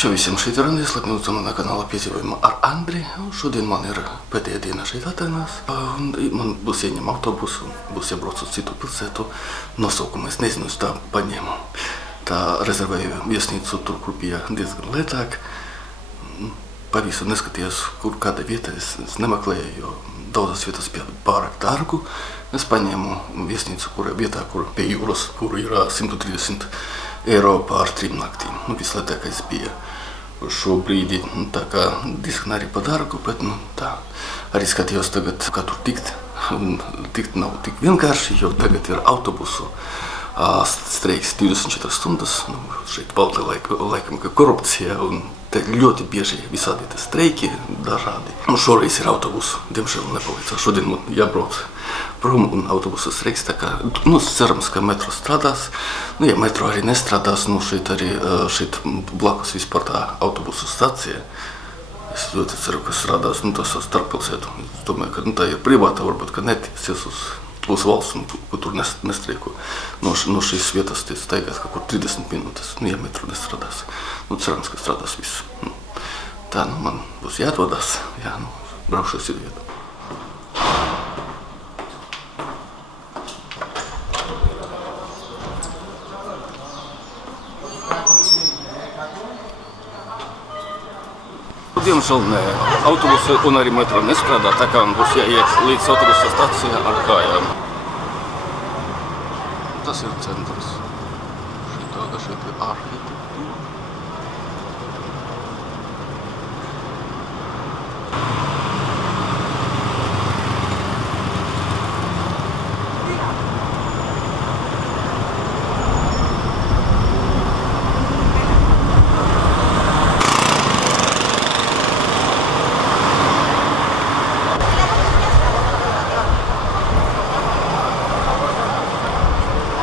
Čau visiem, šeit ir Andris, labi lūdzu manā kanālā piedzīvojumā ar Andri. Šodien man ir pēdējā diena šeit Atenās. Man būs ieņem autobusu, būs jābrauc uz citu pilsētu. Nosaukumu es nezinu, es tā paņēmu. Tā rezervēju viesnīcu tur, kur bija diezgan lētāk. Pa visu neskatījos, kur kāda vieta es nemeklēju, jo daudzas vietas bija pārāk dārgu. Es paņēmu viesnīcu, kur vietā, kur pie jūras, kur ir 130 eiro pār 3 naktīm. Vislētākais bija šo brīdi, tā kā diezgan arī pa dārgu, bet tā. Arī skatījos tagad, kā tur tikt. Tikt nav tik vienkārši, jo tagad ir autobusu streiks 24 stundas. Šeit valda laikam kā korupcija, un te ļoti bieži visādi te streiki dažādi. Šoreiz ir autobusu, diemžēl nepalīdzā. Šodien man jābrauc prom un autobusu streiks, tā kā, cerams, ka metro strādās. Ja metro arī nestrādās, šeit blakus vispār tā autobusu stacija. Es ļoti ceru, ka strādās, tas starppilsētu. Es domāju, ka tā ir privāta, varbūt, ka netiesies uz valsts, kur tur nestreiko. No šīs vietas staigās kaut kur 30 minūtes, ja metro nestrādās. Cerams, ka strādās viss. Tā, man būs jāatvadās, braukšu uz citu vietu. Diemžēl ne. Autobusi un arī metro nestrādā, tā kā man būs jāiet līdz autobusa stacijā ar kājām. Tas ir centrs. Šeit ir arhitektūra.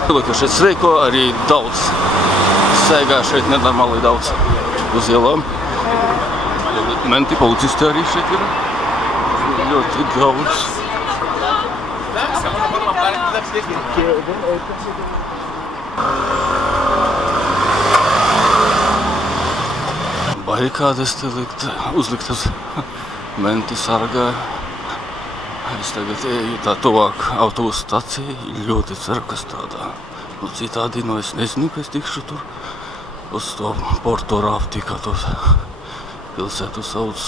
Cilvēki šeit streiko, arī daudz staigā šeit nenormāli daudz uz ielām. Menti, policisti arī šeit ir ļoti daudz. Barikādes te uzliktas, menti sargā. Es tagad eju tā tuvāk autobusu stacijai, ļoti ceru, ka strādā. Citādi, es nezinu, ka es tikšu tur uz to Porto Rafti, kā to pilsētu sauc.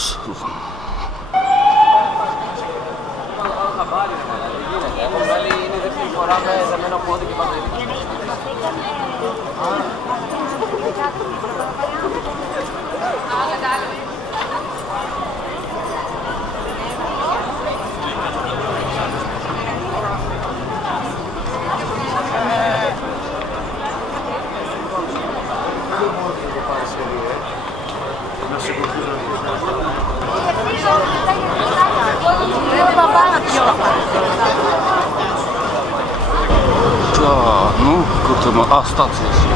Tā, kur tur stācijas ir?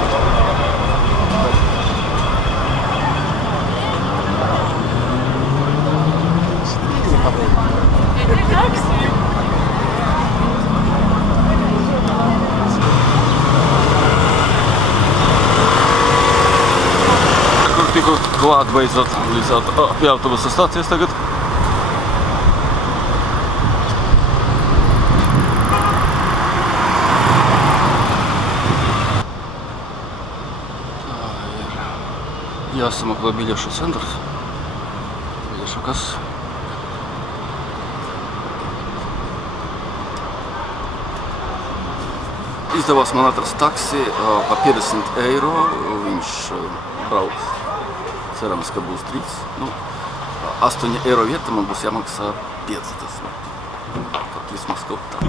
Kur tikko klāt beidzot līdz pie autobusa stācijas tagad. Jāsameklē biļešu centrs, biļešu kases. Izdevās man atrast taksi par 50 eiro, viņš brauc, cerams, ka būs drīz. 8 eiro vieta man būs jāmaksā 50. Kaut vismaz kaut tā.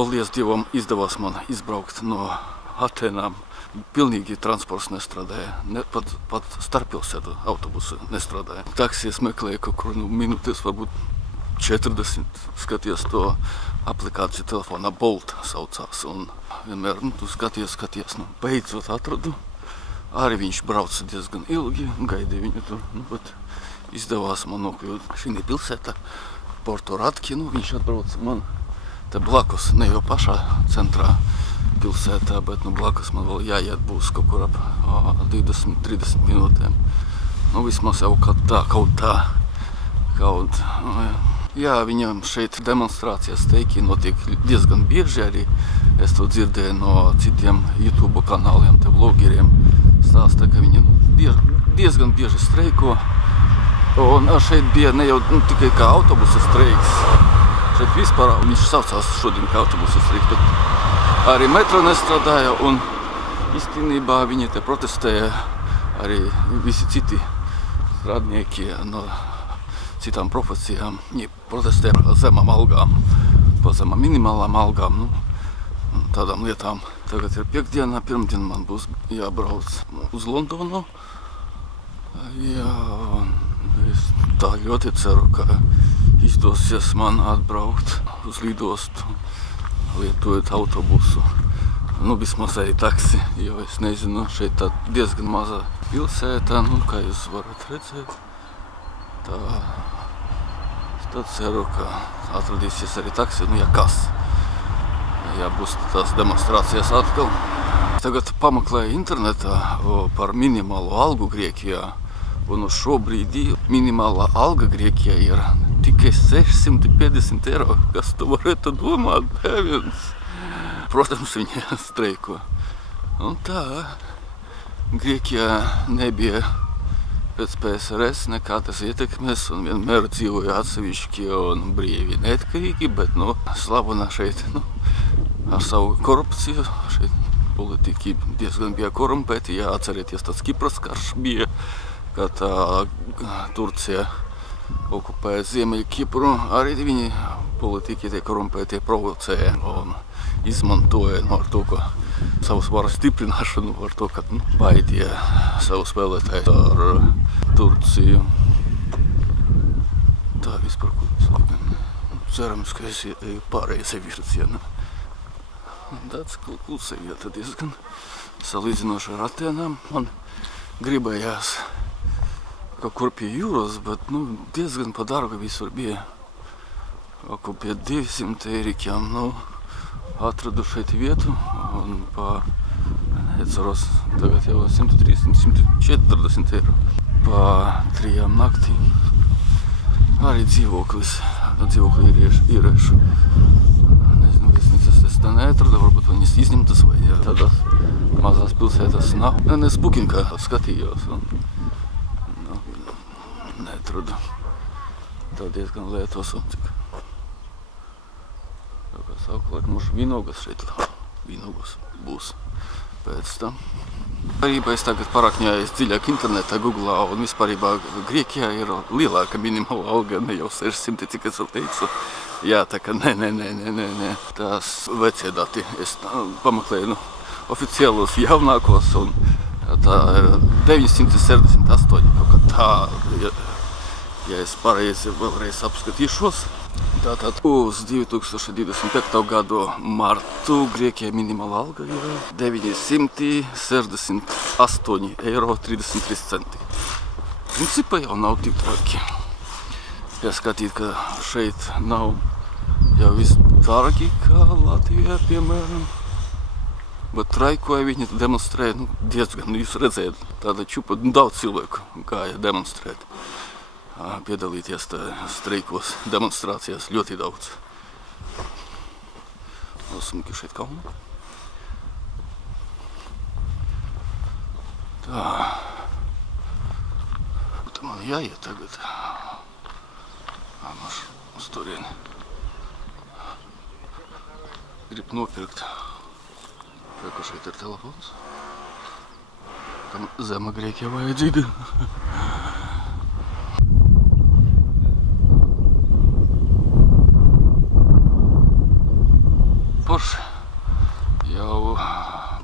Paldies Dievam, izdevās man izbraukt no Atenām. Pilnīgi transports nestrādāja, pat starppilsētu autobusu nestrādāja. Taksijas meklēja kaut kur minūtes, varbūt 40, skaties to aplikāciju telefonā, Bolt saucās, un vienmēr, tu skaties, beidzot atradu. Arī viņš brauca diezgan ilgi, gaidīja viņu tur, bet izdevās man nokļūt šī pilsēta, Porto Ratki, viņš atbrauca man te blakus, ne jau pašā centrā pilsētā, bet blakus man vēl jāiet būs kaut kur ap 20-30 minūtēm. Vismaz jau kaut tā. Jā, viņam šeit demonstrācijas teiki notiek diezgan bieži arī. Es to dzirdēju no citiem YouTube kanāliem, te vlogeriem stāsta, ka viņi diezgan bieži streiko. Un šeit bija ne jau tikai kā autobusa streiks. Šeit vispār viņš saucās šodien kā autobusa streiks, bet arī metro nestrādāja un īstenībā viņi te protestēja arī visi citi strādnieki no citām profesijām. Viņi protestēja par zemām algām, par zemām minimālām algām, tādām lietām. Tagad ir piekdiena, pirmdien man būs jābrauc uz Londonu. Jā, es tā ļoti ceru, ka izdosies man atbraukt uz lidostu, lietojot autobusu. Vismaz arī taksi, jo es nezinu, šeit tā diezgan maza pilsēta, kā jūs varat redzēt. Tad ceru, ka atradīsies arī taksi, ja kas. Ja būs tās demonstrācijas atkal. Tagad pameklēju internetā par minimālo algu Grieķijā. Un uz šo brīdī minimālā alga Grieķijā ir tikai 650 eiro. Kas tu varētu domāt? Protams, viņi streiko. Un tā, Grieķijā nebija pēc PSRS nekādas ietekmes un vienmēr dzīvoja atsevišķi un brīvi neatkarīgi, bet slavena šeit ar savu korupciju. Šeit politiki diezgan bija korumpēti, ja atcerieties tāds Kipras karš bija, kad Turcija okupēja Ziemeļu Kipru, arī viņi politiki tie korumpētie provocēja un izmantoja ar to, ka savus varas stiprināšanu, ar to, ka baidīja savu spēlētāju ar Turciju. Tā vispār, ko es laikam. Cerams, ka es eju pārējais virzienā. Tāds klusa vieta diezgan salīdzinoši ar Atenām. Man gribējās kaut kur pie jūras, bet diezgan pa dārgu visur bija. Kaut kur pie 200 eirikiem. Atradu šeit vietu un atceros tagad jau 130, 140 eiro pa 3 naktīm. Arī dzīvokli īrēšu. Nezinu, es tā neatradu, varbūt viņas izņemtas vai tādās mazās pilsētās nav. Es Bookingā skatījos un neatradu. Tā diezgan lētos un cik. Savukārt mums Vīnogas šeit būs pēc tam. Parībā es tagad parakņājos dziļāk internetā, Googlā, un vispārībā Grieķijā ir lielāka minimāla alga, ne jau 600, cik es teicu. Jā, tā kā nē. Tās vecie dati. Es pameklēju oficiālos jaunākos, un tā ir 968, kaut kā tā, ja es pareizi vēlreiz apskatīšos. Tātad uz 2025. gadu martu Grieķijā minimāla alga ir 968,33 eiro. Principā jau nav tik traki. Jāskatīt, ka šeit nav jau viss dārgi kā Latvijā, piemēram. Bet traikoja viņi demonstrēja diezgan, jūs redzējat, tāda čupa, daudz cilvēku gāja demonstrēt. Piedalīties streikos, demonstrācijās ļoti daudz. Smuki šeit kalni. Tā. Tā man jāiet tagad. Maš uz turieni. Grib nopirkt. Reku šeit ir telefons. Tam zema Grieķija vajadzīga.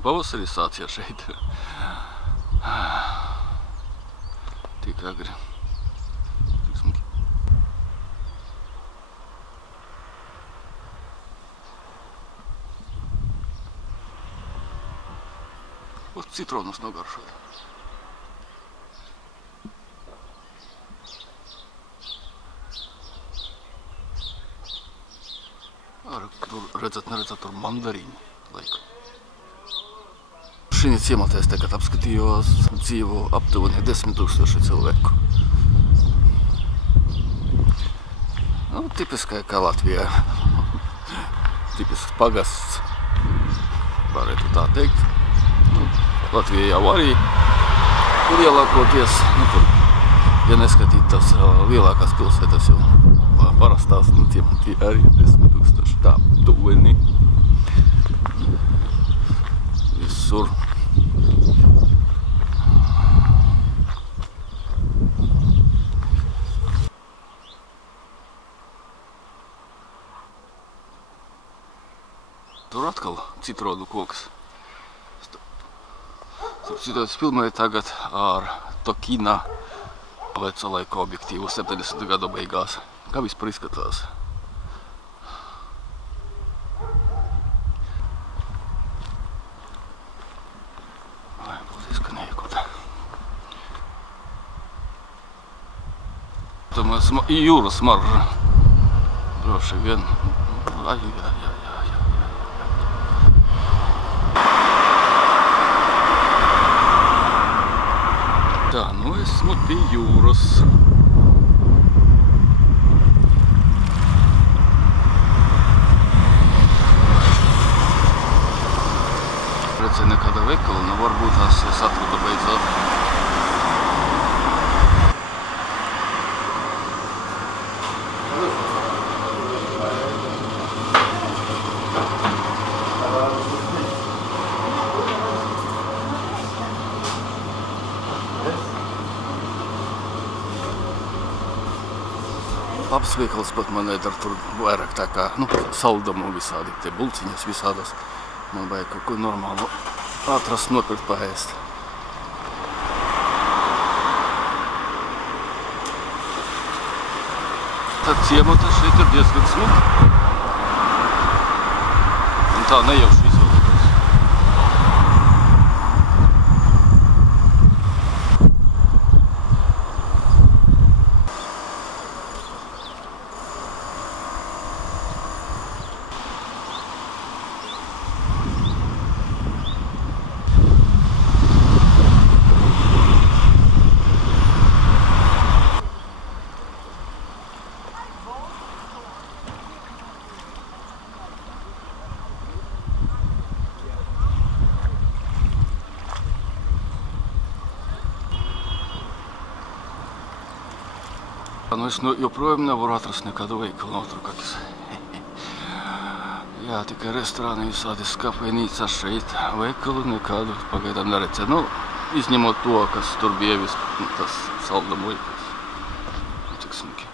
pavasaris sācies šeit. Tik agri. Tik smuki. Ot citronus nogaršoja. Tur redzat, neredzat, tur mandarīņi laiku. Šī ciematā es tagad apskatījos, dzīvo aptuveni 10 000 cilvēku. Nu, tipiskai kā Latvijā. Tipisks pagasts, varētu tā teikt. Nu, Latvija jau arī lielākoties, nu, tur, ja neskatīt tās lielākās pilsētas jau parastās, nu, ciematī arī 10 000 tā tuveni. Visur. Tur atkal citronu koks. Es filmēju tagad ar Tokina veco laika objektīvu 70. gadu beigās. Kā vispār izskatās? Vai, būs izskanēja kaut. Tam jūras smarža. Droši vien. Ai. Tā, nu esmu pie jūras. Redzēju nekāda veikala, nu varbūt tās es atradu beidzot. Labs veikals pat man nedara tur vairāk tā kā, nu, saldumu visādi, te bulciņas visādas. Man vajag kaut ko normālu atrast, nopirkt, paēst. Tad ciemata šeit ir diezgan smuki. Un tā nejauši izvēlētos. Nu, es joprojām nevaru atrast nekādu veikalu, nav tur kāds. Jā, tikai restorāni visādi kafejnīcas šeit. Veikalu nekādu pagaidām neredzēju. Nu, izņemot to, kas tur bija tas saldumu veikals. Cik smuki.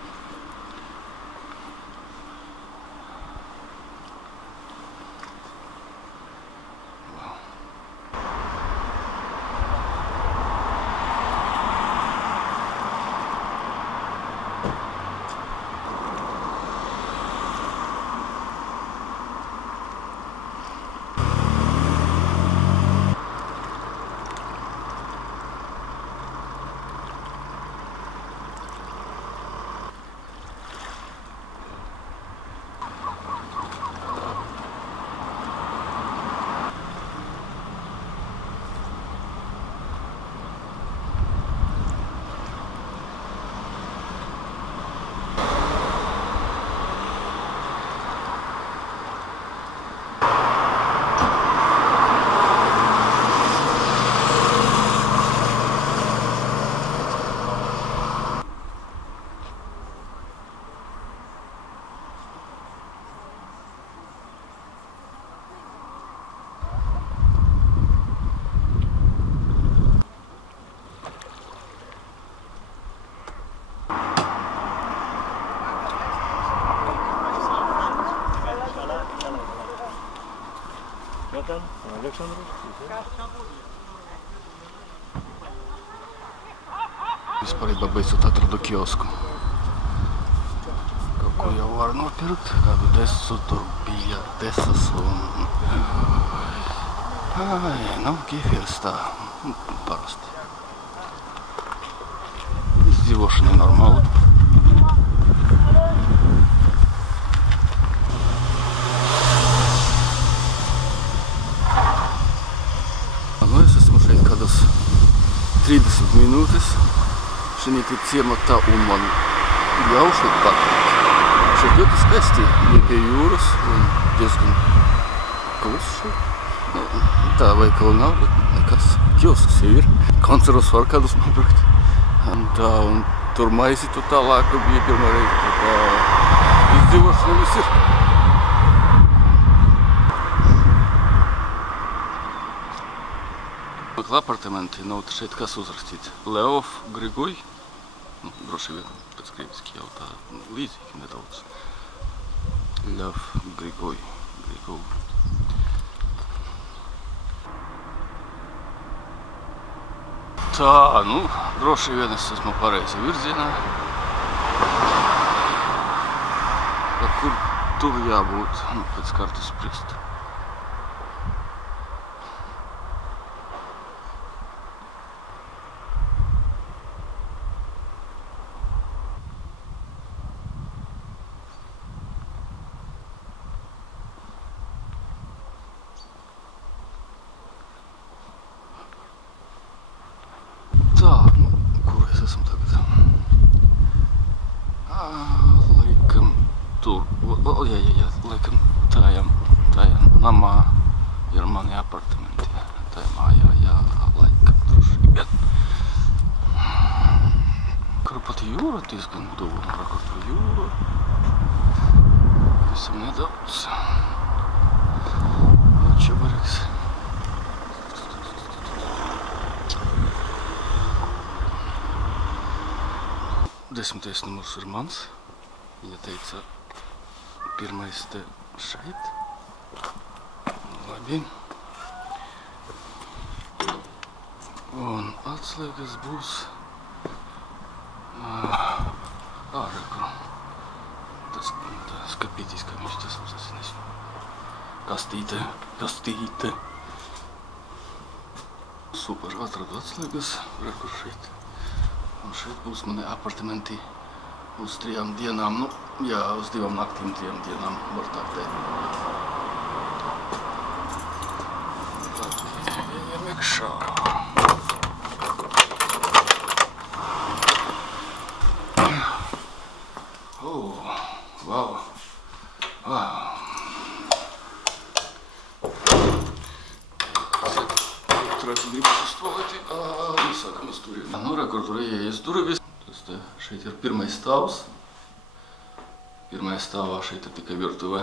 ten Aleksandras? Vispārībā beidzot atradu kiosku. Kaut ko jau var nopirkt, kādu desu, tur bija desas un... Nu, kefīrs tā, parasti. Izdzīvošana normāli. Nu, es esmu šeit kādas 30 minūtes. Šeit ir ciematā un man jau šeit patīk. Šeit ļoti skaisti, ir pie jūras un diezgan klusi. Nu, tā veikala nav, bet nekas. Kiosks jau ir. Konservus var kādus nopirkt. Un tur maisi tu tālāk bija pirmā reize. Tā kā izdzīvošana viss ir. Apartamenti nav šeit kas uzrakstīts. Leov Grigoj. Nu, droši vien pēc krieviski jau tā līdzīgi nedaudz. Leov Grigoj. Tā, nu, droši vien es esmu pareizi virzienā. Kur tur jābūt, nu, pēc kartas sprist. Tā, nu, kur es esmu tagad? Laikam tur, jā, laikam tajā namā ir mani apartamenti. Tajā mājā, jā, laikam droši vien. Kur pat jūra diezgan tuvu, kur tur jūra. Visam nedaudz. Čabareks. 10. numurs ir mans. Viņa teica, pirmais te šeit. Labi. Un atslēgas būs ārā, kur tas skapītīs, kā viņš tas mums es kastīte. Super, atradu atslēgas, kur šeit. Un šeit būs mani apartamenti uz 3 dienām, nu, jā, uz 2 naktīm, 3 dienām var tā teikt. Tad ejam iekšā. Wow. Turētu gribas uz tualeti, sākam uz turieni. Nu, re, kur tur ieejas durvis. Šeit ir pirmais stāvs. Pirmajā stāvā šeit ir tikai virtuvē.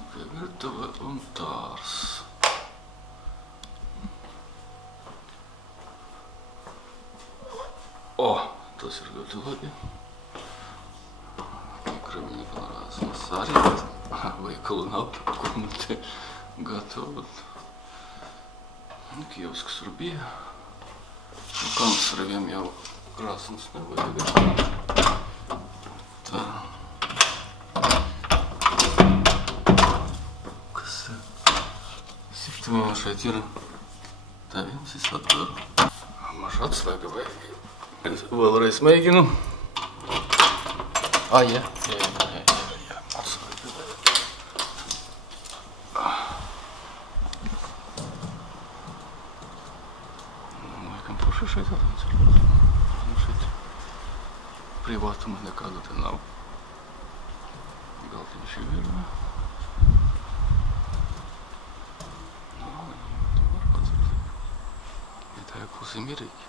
Tikai virtuvē un tārs. Tas ir ļoti labi. Kramīņa parādās mums arī. Veikalu nav, kur man te gatavot. Kiosks tur bija. Konserviem jau krāsnes nevajag. Tā. Kas septiņā šeit ir? Tā viens es atveru. Maža atslēga vajag. Es vēlreiz mēģinu. Jā. Šeit šeit privātuma nekāda te nav. Galtiņš ir. Var atcerēt. Ja tā ir klusi mierīgi.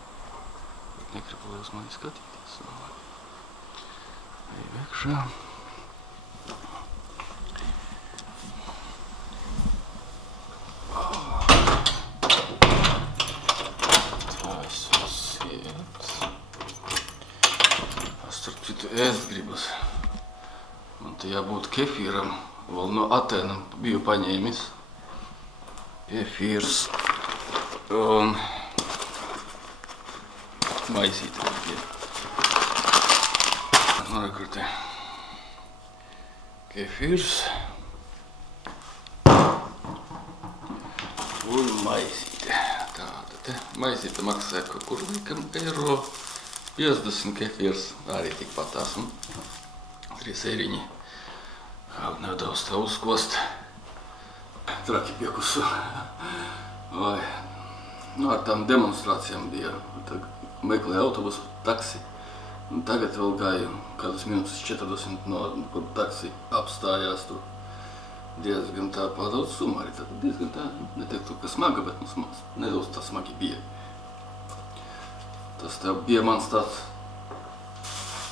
Bet negribu, lai uz mani skatīties. Ej iekšā. Ēst gribas. Man ja būtu kefīram, vēl no Atēnam biju paņēmis. Kefīrs un maisīti. Nu, rekur te kefīrs un maisīti. Tāda te maisīta maksāja kaut kur laikam €50, kefīrs arī tikpatās. 3 eiriņi. Nedaudz tā uzkost. Traki piekusu. Vai. Nu, ar tām demonstrācijām bija. Meklēju autobusu, taksi. Un tagad vēl gāju kādas minūtes 40 no taksi apstājās tur. Diezgan tā pārdaudz summa arī. Tad diezgan tā, neteiktu, ka smaga, bet nedaudz tā smagi bija. Tas tā bija mans tāds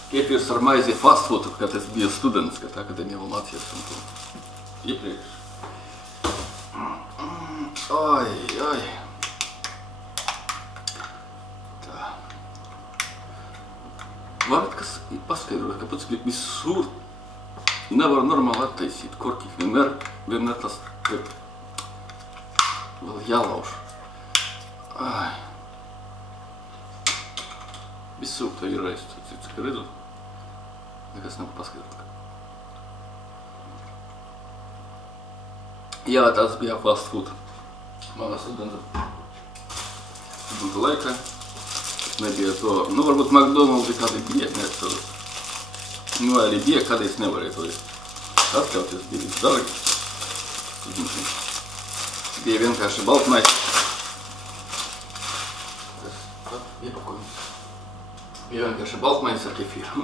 kefīrs ar maizi fast food, kad es biju students, kad akadēmijā vēl mācījos un to iepriekš. Ai. Tā. Varat, kas paskaidrot, kāpēc visur nevar normāli attaisīt korķi. Vienmēr tas vēl jālauž. Ai. Visur tā ir reiz, cik redzu. Nekas nav paskaidrot. Jā, tas bija fast food. Mana studenta laikā. Nebija to, nu varbūt McDonald's kādi bija, neatceros. Nu, arī bija, kādreiz nevarēja to atļauties, bija viss dārgi. Bija vienkārši baltmais. Tas pat iepakojums. Bija vienkārši baltmais ar kefīru.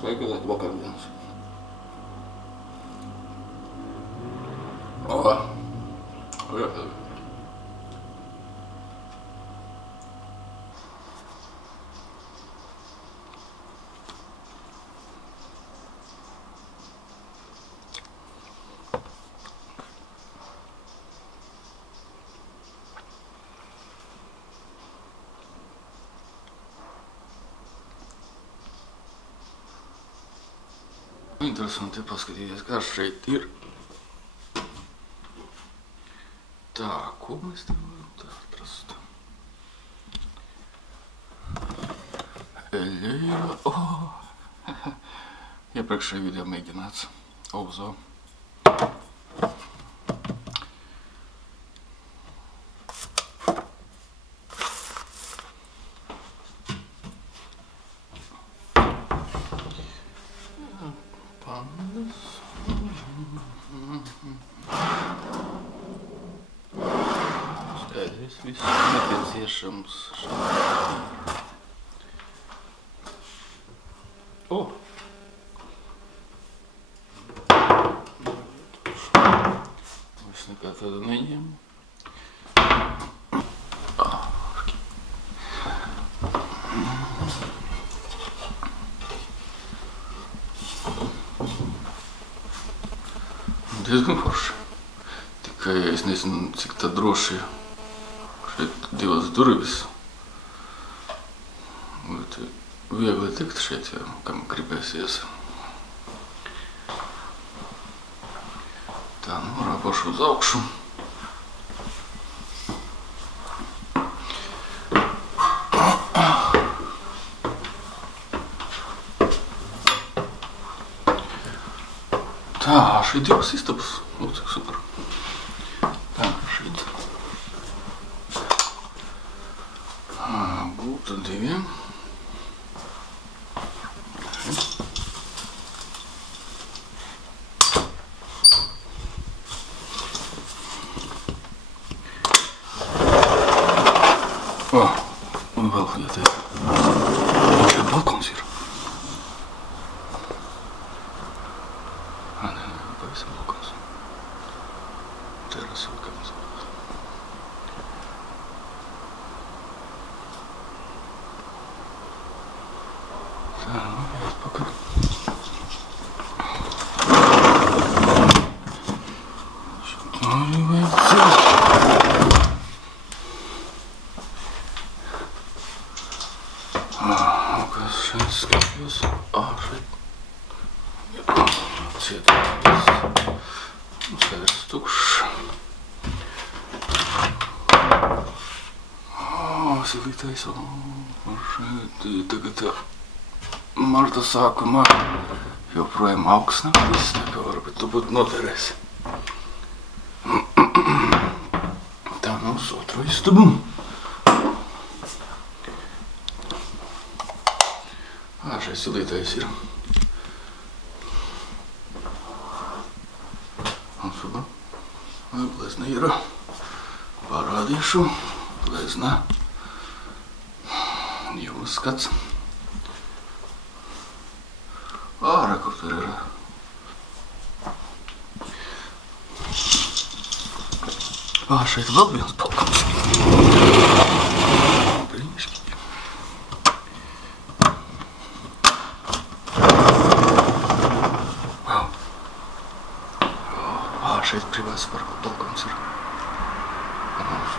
Svaigulēt vakar dienas. Jā, tā. Interesanti paskatīties, kā šeit ir. Tā, ko mēs te varam tā atrast? Eļeira, Iepriekšējā video mēģināts. Ozo. Skaidrs, viss nepieciešams. Es nekā tādu neņemu. Diezgan forši. Tikai es nezinu, cik tā droši. Šeit 2 durvis. Viegli tikt šeit, ja kam gribēsies. Tā, nu rāpošu uz augšu. Tā, šeit 2 istabas. Cik super. Tā, šeit. Būtu 2. Un vēl, ja te šeit balkons ir. Nē, pavisam balkons. Teras vai kā mums varētu. Tā, nu, jāiet pakaļ. Tā arī vajadzētu. silītais, tagad marta sākumā joprojām augsts naktis, tā kā varbūt tu būtu noderēs. Tā nav uz otro istabu. Šeit silītais ir. Un super. Glezna ir. Parādīšu. Glezna. Jūras skats. Ārā, kur tur ir. Šeit vēl viens balkons. Brīnišķīgi. Šeit privāts balkons ir.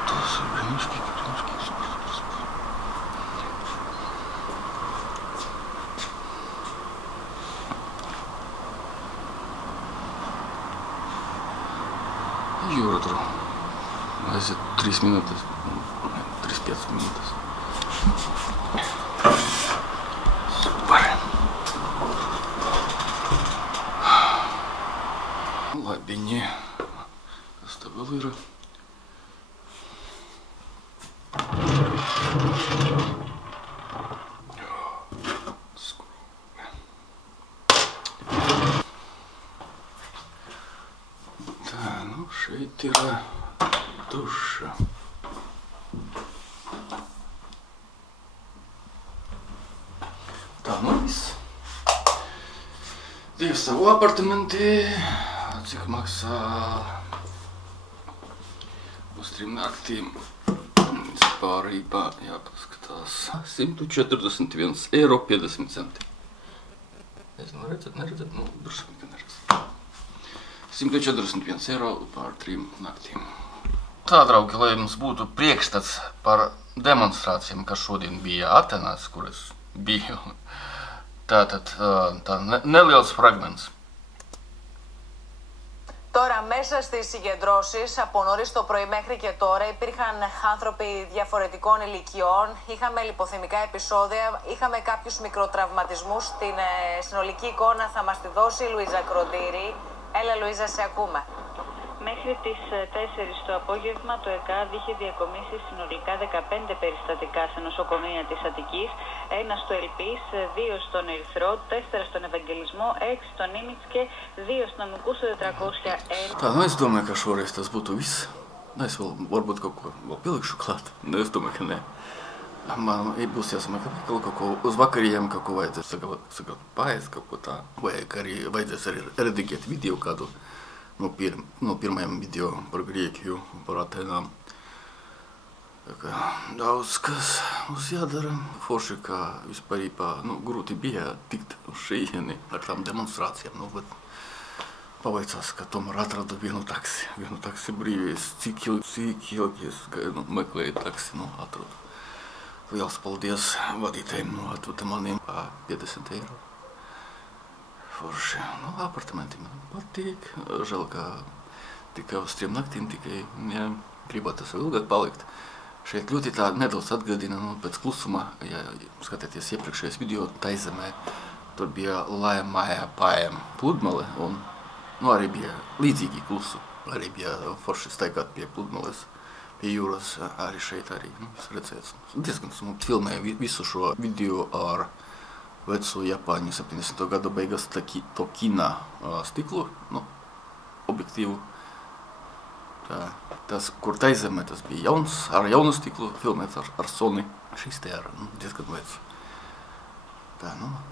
Tas ir brīnišķīgi, super. Jūra tur aiziet 3 minūtes, 3-5 minūtes. Super. Labiņi. Kas te vēl ir? Skrūve. Tā, nu šeit ir duša. Tā, nu viss. 2 savu apartamenti. Cik maksā uz 3 naktīm. Vispārībā jāpaskatās. 141,50 €. Nezinu, neredzat? Nu, droši vien, ka neredzat. 141 € pār 3 naktīm. Tā, draugi, lai mums būtu priekšstats par demonstrācijām, kas šodien bija Atenās, kur es biju. Tātad tā neliels fragments. Τώρα, μέσα στις συγκεντρώσεις, από νωρίς το πρωί μέχρι και τώρα, υπήρχαν άνθρωποι διαφορετικών ηλικιών, είχαμε λιποθυμικά επεισόδια, είχαμε κάποιους μικροτραυματισμούς. Την συνολική εικόνα θα μας τη δώσει η Λουίζα Κροντήρη. Έλα, Λουίζα, σε ακούμε. Μέχρι τις 4 το απόγευμα το ΕΚΑΔ είχε διακομίσει συνολικά 15 περιστατικά σε νοσοκομεία της Αττικής, 1 στο Ελπής, 2 στον Ερυθρό, 4 στον Ευαγγελισμό, 6 στον Ίμιτς και 2 στον Νομικού στο 401. Tā, nu es domāju, ka šoreiz tas būtu viss. Nu, es varbūt kaut ko vēl pielikšu klāt. Nu, es domāju, ka nē. Man būs jāsamaka kaut ko uz vakariem, kaut ko vajadzēs sagatavot paēst, kaut ko tā. Vai arī vajadzēs arī redigēt video kādu. No pirmajam video par Grieķiju, par Atenām. Daudz kas mums jādara. Forši, ka vispārībā grūti bija tikt uz šejieni ar tām demonstrācijām. Bet paveicās, ka tomēr atradu vienu taksi brīvīs. Cik ilgi es meklēju taksi, atradu. Liels paldies vadītājiem, atveda maniem 50 €. Forši. Apartamenti man patīk. Žēl, ka tikai uz 3 naktīm tikai gribētu vēl ilgāk palikt. Šeit ļoti tā nedaudz atgādina pēc klusuma, ja skatieties iepriekšējais video, Taizemē, tur bija Laimāja Pājam pludmale un arī bija līdzīgi klusu. Arī bija forši staigāt pie pludmales, pie jūras, arī šeit arī, redzēts. Diezgan smūgi filmēja visu šo video ar vecu Japāņu 70. gadu beigas to kina stiklu, objektīvu. Tas, kur Taizemē, tas bija jauns, ar jaunu stiklu, filmēts ar Sony. Šis te ir diezgan vecs. Tā,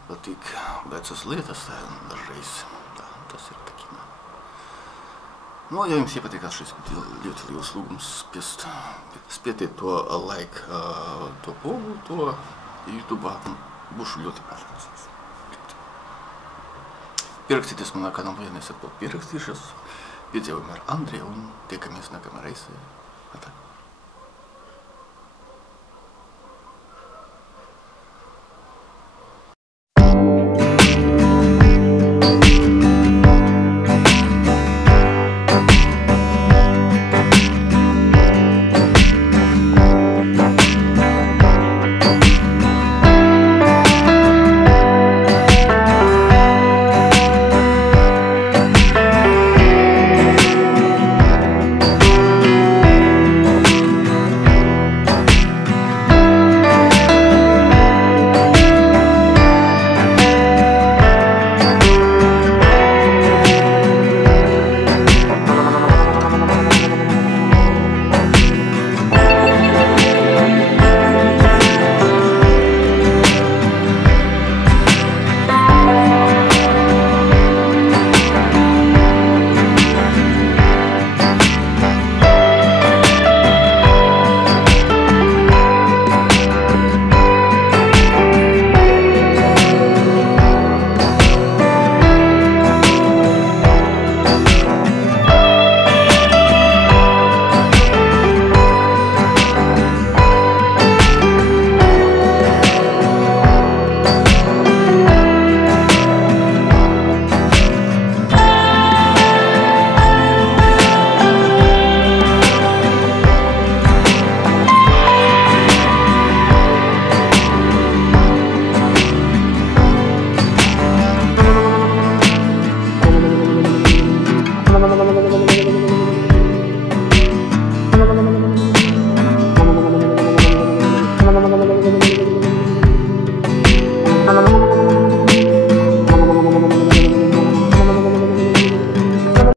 patīk vecas lietas, dažreiz. Tā, tas ir tā kina. Ja jums iepatīkās šis ļoti liels lūgums spietiet to like, to pogu, to YouTube'ā. Būšu ļoti pateicīgs. Pierakstīties manā kanālā, ja nesat vēl pierakstījušies. Piedzīvojumi ar Andriju un tiekamies nākamā reizē.